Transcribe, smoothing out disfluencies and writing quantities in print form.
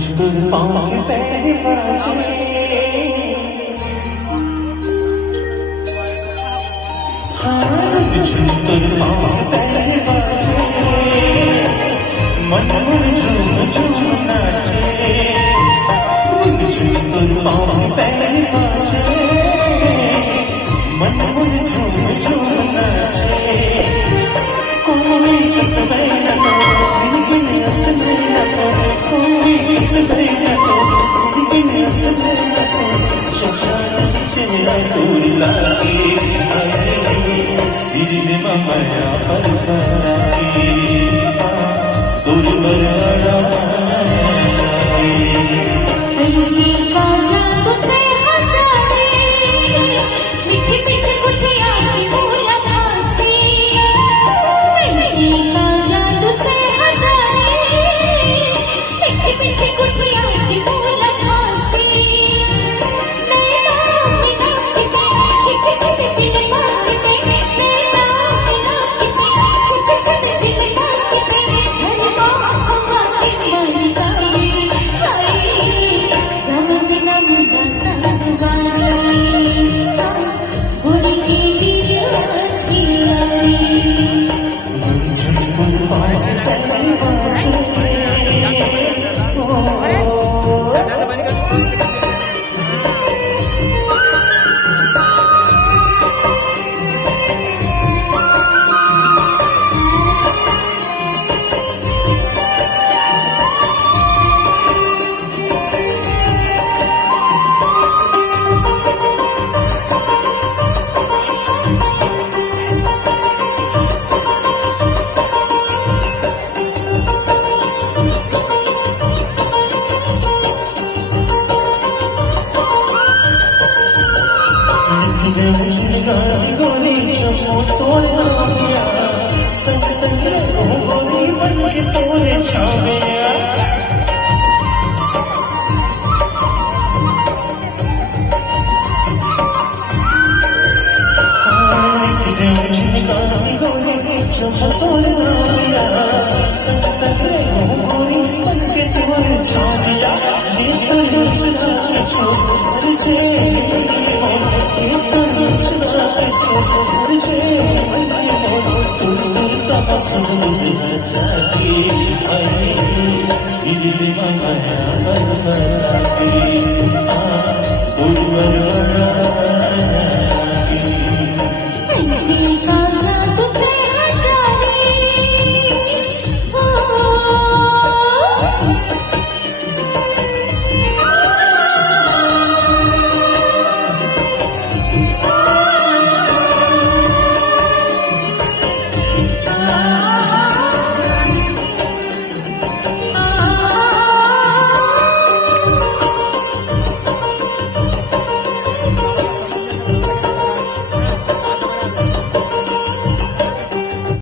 झुम पाँव के पैर बाजे झुम पाँव के पैर बाजे मन झुम झुम नाचे झुम पाँव के पैर बाजे मन झुम झुम नाचे कोई कसम न जिनकी असम न कोई कसम न जिनकी असम न शशान चेहरा तोरी लागे दिल में माया पर लागे तोरी बराड़ा गोली चमो तोरे नामिया संग संग गोली बन के तोरे छामिया गोली चमो तोरे नामिया संग संग गोली बन के तोरे छामिया ये तो चुरा के छोड़ तुझे